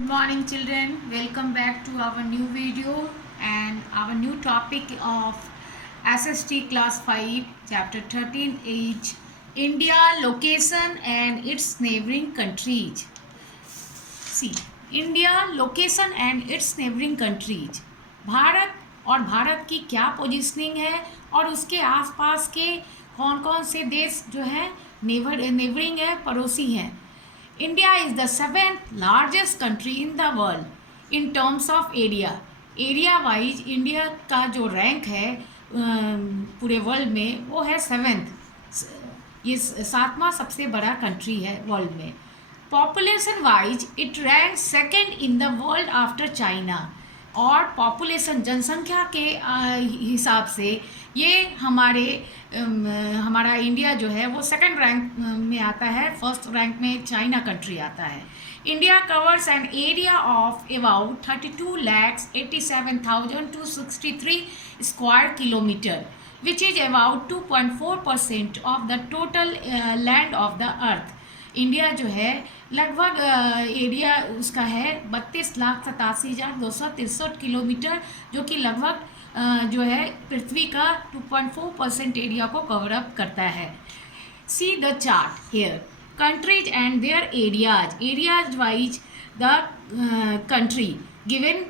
Good morning children, welcome back to our new video and our new topic of SST class 5 chapter 13 is India location and its neighboring countries. See, India location and its neighboring countries. Bharat और भारत की क्या positioning है और उसके आसपास के कौन कौन से देश जो हैं नेबरिंग है, पड़ोसी हैं. India is the seventh largest country in the world in terms of area. Area wise India का जो रैंक है पूरे वर्ल्ड में वो है सेवेंथ. ये सातवां सबसे बड़ा कंट्री है वर्ल्ड में. Population wise it rank second in the world after China. और पॉपुलेशन जनसंख्या के हिसाब से ये हमारा इंडिया जो है वो सेकंड रैंक में आता है. फर्स्ट रैंक में चाइना कंट्री आता है. India covers an area of about 32,87,263 square kilometre which is about 2.4% of the total land of the earth. India जो है लगभग एरिया उसका है 32,87,263 किलोमीटर, जो कि लगभग जो है पृथ्वी का 2.4% एरिया को कवर अप करता है. See the chart here. Countries and their areas wise the country given.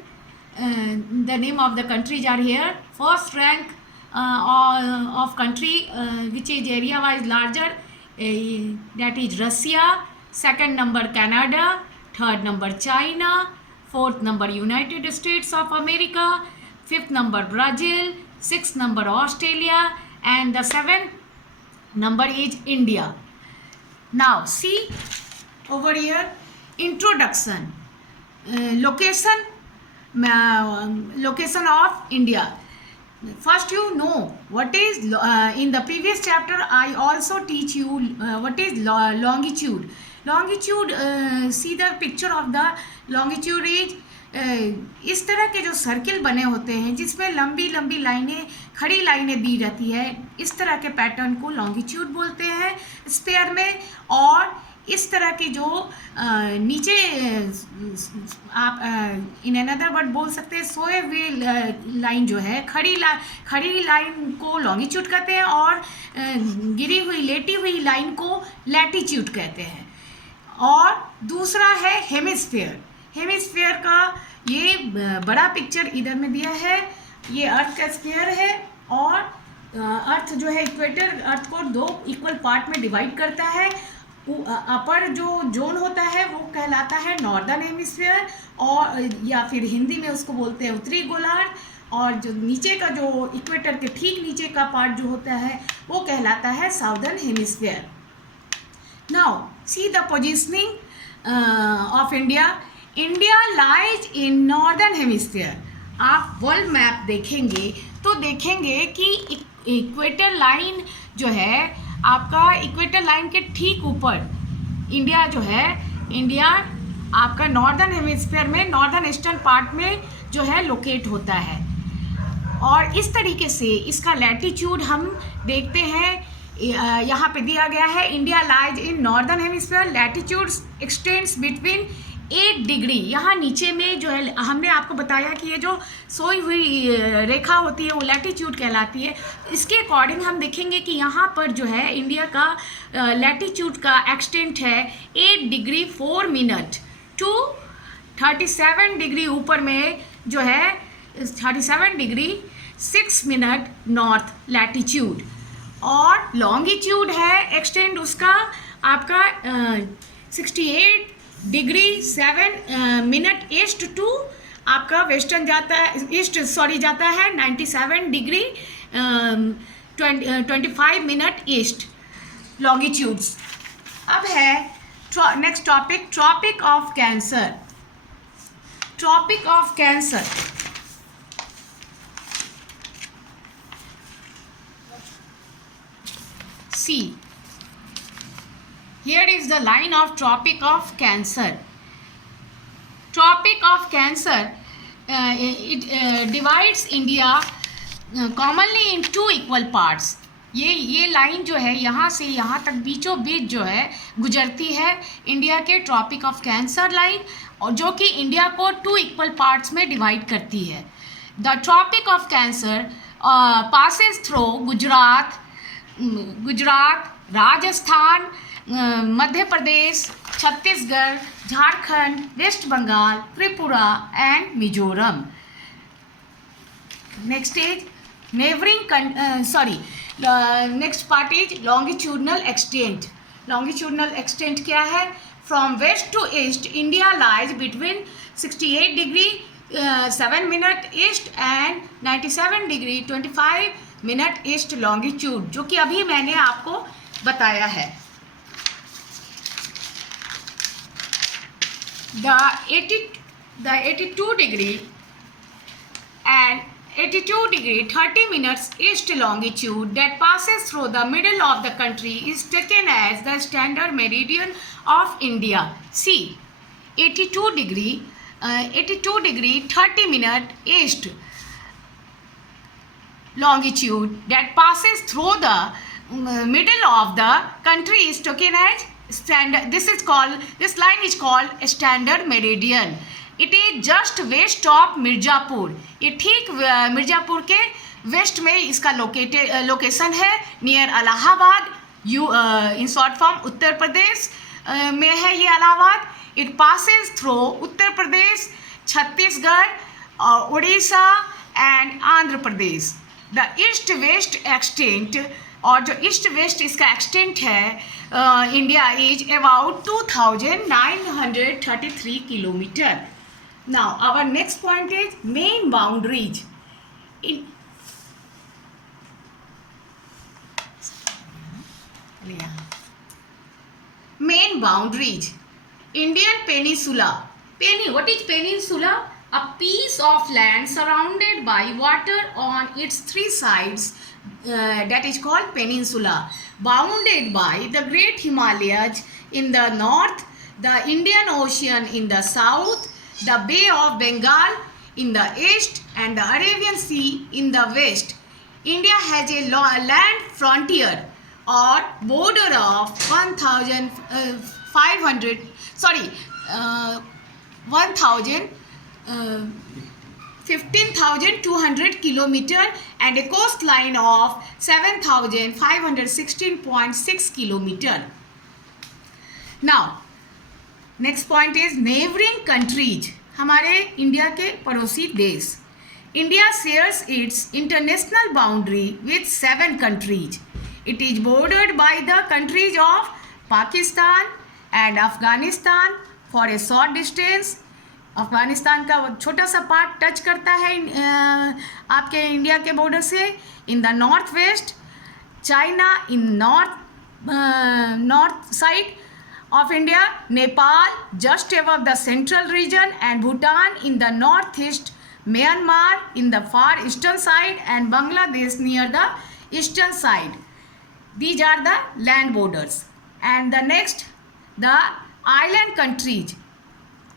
The name of the countries are here. First rank of country which is area wise larger, that is Russia. Second number Canada. Third number China. Fourth number United States of America. Fifth number Brazil. Sixth number Australia. And the seventh number is India. Now see over here, introduction. Location of India. First you know what is in the previous chapter I also teach you what is longitude. See the picture of the longitude is इस तरह के जो circle बने होते हैं जिसमें लंबी लंबी लाइनें, खड़ी लाइनें दी जाती है, इस तरह के पैटर्न को लॉन्गिट्यूड बोलते हैं स्पेयर में. और इस तरह की जो नीचे आप इन अनदर वर्ड बोल सकते हैं सोए हुए लाइन जो है, खड़ी लाइन को लॉन्गिट्यूड कहते हैं और गिरी हुई लेटी हुई लाइन को लैटिट्यूड कहते हैं. और दूसरा है हेमिस्फीयर. हेमिस्फीयर का ये बड़ा पिक्चर इधर में दिया है. ये अर्थ का स्फीयर है और अर्थ जो है इक्वेटर अर्थ को दो इक्वल पार्ट में डिवाइड करता है. अपर जो जोन होता है वो कहलाता है नॉर्दर्न हेमिस्फीयर, और या फिर हिंदी में उसको बोलते हैं उत्तरी गोलार्ध. और जो नीचे का जो इक्वेटर के ठीक नीचे का पार्ट जो होता है वो कहलाता है southern hemisphere. Now see the positioning of India. India lies in northern hemisphere. आप वर्ल्ड मैप देखेंगे तो देखेंगे कि इक्वेटर लाइन जो है आपका इक्वेटर लाइन के ठीक ऊपर इंडिया जो है, इंडिया आपका नॉर्दर्न हेमिस्फीयर में नॉर्दर्न ईस्टर्न पार्ट में जो है लोकेट होता है. और इस तरीके से इसका लैटिट्यूड हम देखते हैं. यहाँ पे दिया गया है India lies in northern hemisphere. Latitude x tends between 8 degree. यहाँ नीचे में जो है हमने आपको बताया कि ये जो सोई हुई रेखा होती है वो लैटिट्यूड कहलाती है. इसके अकॉर्डिंग हम देखेंगे कि यहाँ पर जो है इंडिया का लैटिट्यूड का एक्सटेंट है 8 डिग्री 4 मिनट टू 37 डिग्री ऊपर में जो है 37 डिग्री 6 मिनट नॉर्थ लैटिट्यूड. और लॉन्गिट्यूड है एक्सटेंड उसका आपका 68 डिग्री 7 मिनट ईस्ट टू आपका वेस्टर्न जाता है, ईस्ट जाता है 97 डिग्री 25 मिनट ईस्ट लॉन्गिट्यूड्स. अब है next topic, Tropic of Cancer. Tropic of Cancer. See here is the line of tropic of cancer. Tropic of cancer it divides India commonly in 2 equal parts. ये line जो है यहाँ से यहाँ तक बीचों बीच जो है गुजरती है इंडिया के ट्रॉपिक ऑफ कैंसर लाइन. और जो कि इंडिया को 2 इक्वल पार्ट्स में डिवाइड करती है. The Tropic of Cancer passes through Gujarat, Rajasthan, Madhya Pradesh, Chhattisgarh, Jharkhand, West Bengal, Tripura and Mizoram. Next is next part is longitudinal extent. Longitudinal extent क्या है? From west to east India lies between 68 degree 7 minute east and 97 degree 25 minute east longitude, जो कि अभी मैंने आपको बताया है. the 82 degree and 82 degree 30 minutes east longitude that passes through the middle of the country is taken as the standard meridian of India. See, 82 degree 30 minute east longitude that passes through the middle of the country is taken as standard. This line is called standard meridian. It is just west of Mirzapur. ये ठीक मिर्ज़ापुर के waste में इसका location है, near Allahabad. In short form Uttar Pradesh में है ये Allahabad. It passes through Uttar Pradesh, Chhattisgarh, Orissa and Andhra Pradesh. The east west extent, और जो ईस्ट वेस्ट इसका एक्सटेंट है India is about 2933 kilometre. Now our next point is main boundaries. Main boundaries. Indian peninsula. What is peninsula? A piece of land surrounded by water on its 3 sides. That is called peninsula. Bounded by the Great Himalayas in the north, the Indian Ocean in the south, the Bay of Bengal in the east, and the Arabian Sea in the west. India has a land frontier or border of 15,200 kilometer and a coastline of 7,516.6 kilometer. Now, next point is neighboring countries. हमारे India के पड़ोसी देश. India shares its international boundary with 7 countries. It is bordered by the countries of Pakistan and Afghanistan for a short distance. Afghanistan का छोटा सा part touch करता है आपके इंडिया के बॉर्डर से. In the north west China, in north side of India, Nepal just above the central region, and Bhutan in the northeast, Myanmar in the far eastern side, and Bangladesh near the eastern side. These are the land borders. And the next, the island countries.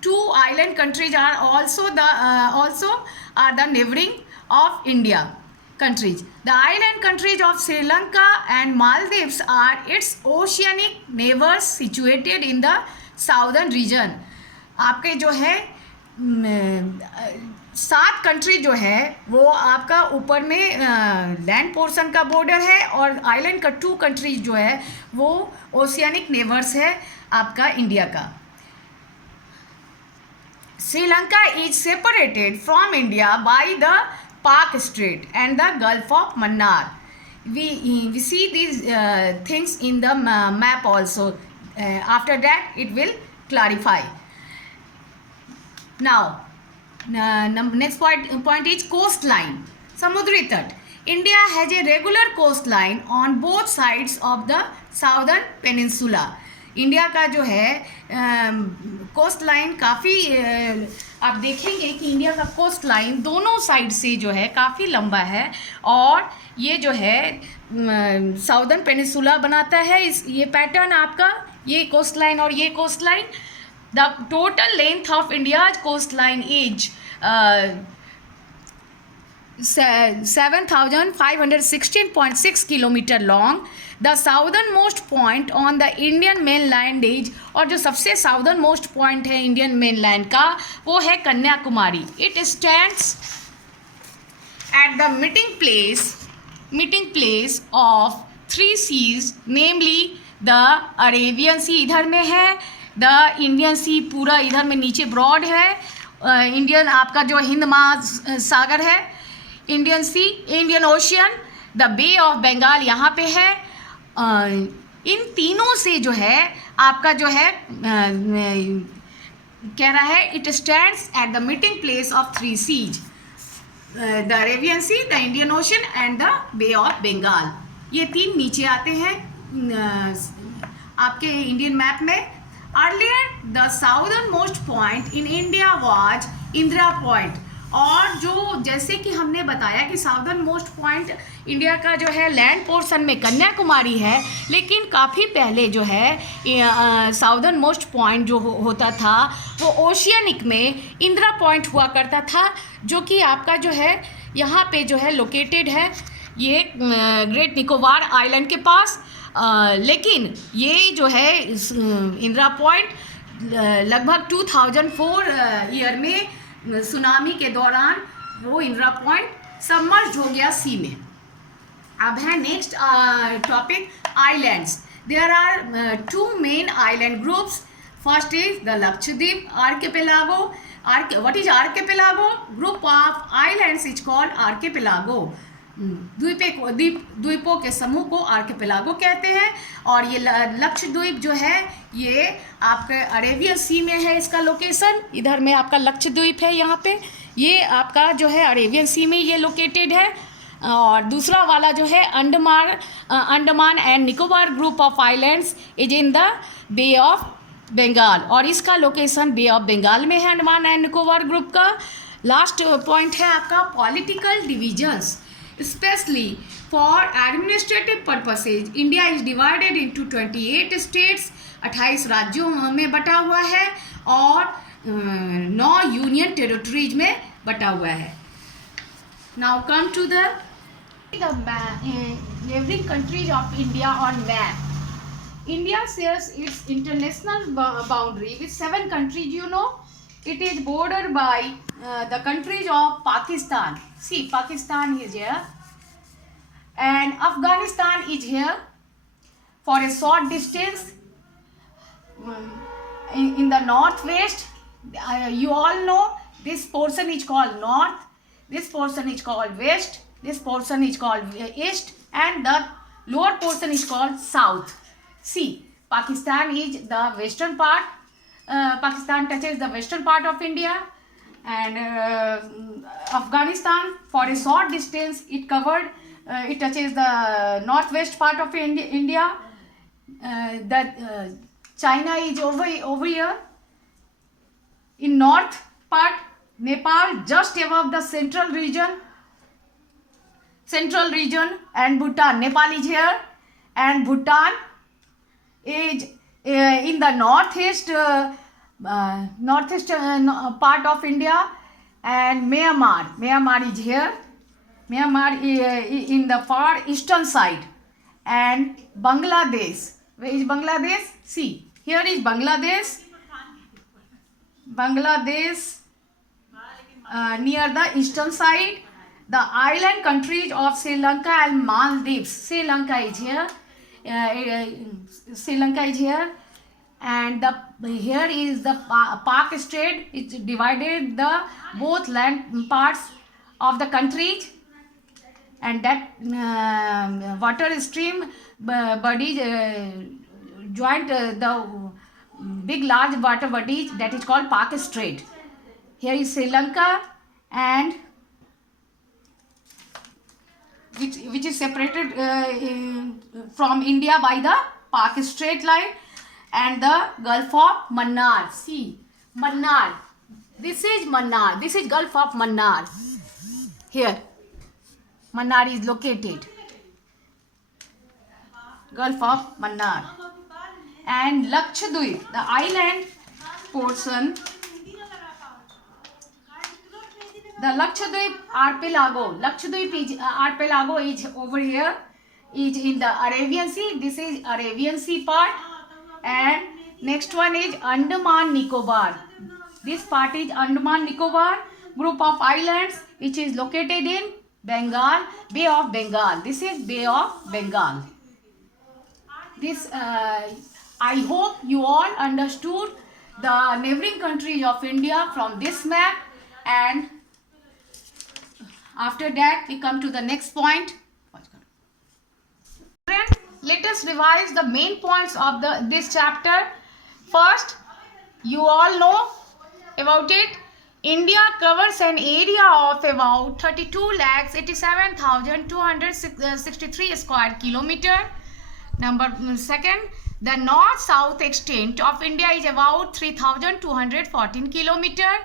2 island countries are also the neighboring of India countries. The island countries of Sri Lanka and Maldives are its oceanic neighbors situated in the southern region. आपके जो है 7 country जो है वो आपका ऊपर में land portion का बॉर्डर है, और आइलैंड का 2 कंट्री जो है वो ओशियनिक नेबर्स है आपका इंडिया का. Sri Lanka is separated from India by the Pak Strait and the Gulf of Mannar. We see these things in the map also. After that it will clarify. Now next point is coastline. Samudri Tat. India has a regular coastline on both sides of the southern peninsula. India का जो है coast line काफ़ी आप देखेंगे कि India का coast line दोनों side से जो है काफ़ी लंबा है, और ये जो है साउदर्न पेनिसुला बनाता है. ये पैटर्न आपका, ये कोस्ट लाइन और ये coast line. The total length of India's coast line is 7,516.6 kilometre long. The southern most point on the Indian main land is, और जो सबसे साउदर्न मोस्ट पॉइंट है इंडियन मेन लैंड का वो है Kanyakumari. It stands at the meeting place of three seas, namely the Arabian sea इधर में है, द इंडियन सी पूरा इधर में नीचे ब्रॉड है, इंडियन आपका जो हिंद महासागर है, Indian Sea, Indian Ocean, the bay of Bengal यहाँ पे है. इन तीनों से जो है आपका जो है कह रहा है it stands at the meeting place of three seas, the Arabian Sea, the Indian Ocean and the bay of Bengal. ये तीन नीचे आते हैं आपके इंडियन मैप में. Earlier the southern most point in India was Indira Point, और जो जैसे कि हमने बताया कि साउदर्न मोस्ट पॉइंट इंडिया का जो है लैंड पोर्शन में कन्याकुमारी है, लेकिन काफ़ी पहले जो है साउदर्न मोस्ट पॉइंट जो होता था वो ओशियनिक में इंदिरा पॉइंट हुआ करता था, जो कि आपका जो है यहाँ पे जो है लोकेटेड है ये ग्रेट निकोबार आइलैंड के पास. लेकिन ये जो है इंदिरा पॉइंट लगभग 2004 ईयर में सुनामी के दौरान वो इंदिरा पॉइंट सबमर्ज हो गया सी में. अब है next topic islands. There are two main island groups. First is the Lakshadweep archipelago. What is archipelago? Group of islands is called archipelago. द्वीपों के समूह को आर्किपेलागो कहते हैं. और ये लक्षद्वीप जो है ये आपके अरेबियन सी में है, इसका लोकेशन इधर में आपका लक्षद्वीप है, यहाँ पे ये आपका जो है अरेबियन सी में ये लोकेटेड है. और दूसरा वाला जो है Andaman and Nicobar group of islands is in the bay of Bengal, और इसका लोकेशन बे ऑफ बंगाल में है अंडमान एंड निकोबार ग्रुप का. लास्ट पॉइंट है आपका political divisions. Especially for administrative purposes, India is divided into 28 states. 28 राज्यों में बटा हुआ है और 9 यूनियन टेरिटरीज में बटा हुआ है. Now come to the neighboring countries of India on map. India shares its international boundary with 7 countries. You know, it is bordered by the countries of Pakistan. See, Pakistan is here and Afghanistan is here for a short distance. In the northwest, you all know this portion is called north, this portion is called west, this portion is called east, and the lower portion is called south. See, Pakistan is the western part. Pakistan touches the western part of India, and Afghanistan for a short distance it covered. It touches the northwest part of India. China is over here. In north part, Nepal just above the central region, and Bhutan. Nepal is here, and Bhutan is in the northeast part of India, and Myanmar is here. Myanmar is in the far eastern side, and Bangladesh. Where is Bangladesh? See, here is Bangladesh. Near the eastern side. The island countries of Sri Lanka and Maldives. Sri Lanka is here. And here is the Pak Strait. It divided the both land parts of the countries, and that water stream bodies joined the big large water bodies, that is called Pak Strait. Here is Sri Lanka, and which is separated from India by the Pak Strait line, and the Gulf of Mannar. See, Mannar. This is Mannar. This is Gulf of Mannar. Here, Mannar is located. Gulf of Mannar. And Lakshadweep, the island portion. The Lakshadweep archipelago. Archipelago is over here. Is in the Arabian Sea. This is Arabian Sea part. And next one is Andaman Nicobar. This part is Andaman Nicobar group of islands which is located in Bengal, Bay of Bengal. This is Bay of Bengal. This I hope you all understood the neighboring countries of India from this map, and after that we come to the next point. Let us revise the main points of this chapter. First, you all know about it. India covers an area of about 32,87,263 square kilometer. Second, the north-south extent of India is about 3,214 kilometer.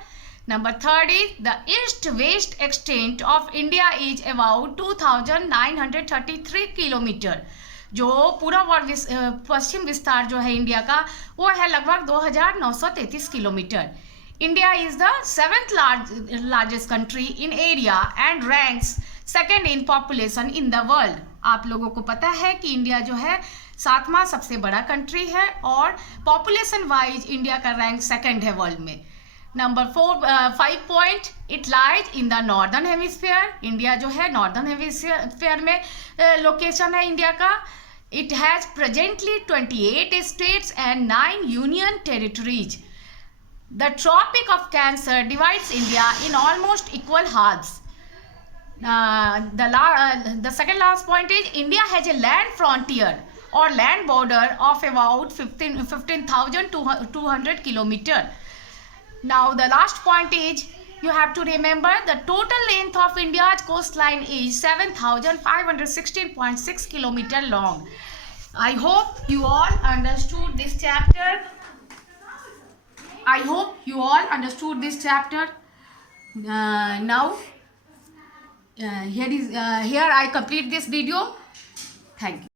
Third is the east-west extent of India is about 2,933 kilometer. जो पूरब और पश्चिम विस्तार जो है India का वो है लगभग 2,933 kilometre. India is the seventh largest country in area and ranks second in population in the world. आप लोगों को पता है कि इंडिया जो है 7वां सबसे बड़ा कंट्री है और पॉपुलेशन वाइज इंडिया का रैंक सेकंड है वर्ल्ड में. Number 5 point, it lies in the northern hemisphere. India जो है नॉर्दर्न हेमिस्फीयर में लोकेशन है इंडिया का. It has presently 28 states and 9 union territories. The Tropic of Cancer divides India in almost equal halves. The second last point is India has a land frontier or land border of about 15,200 kilometer. Now the last point is you have to remember the total length of India's coastline is 7,516.6 kilometer long. I hope you all understood this chapter. I hope you all understood this chapter. Now, here I complete this video. Thank you.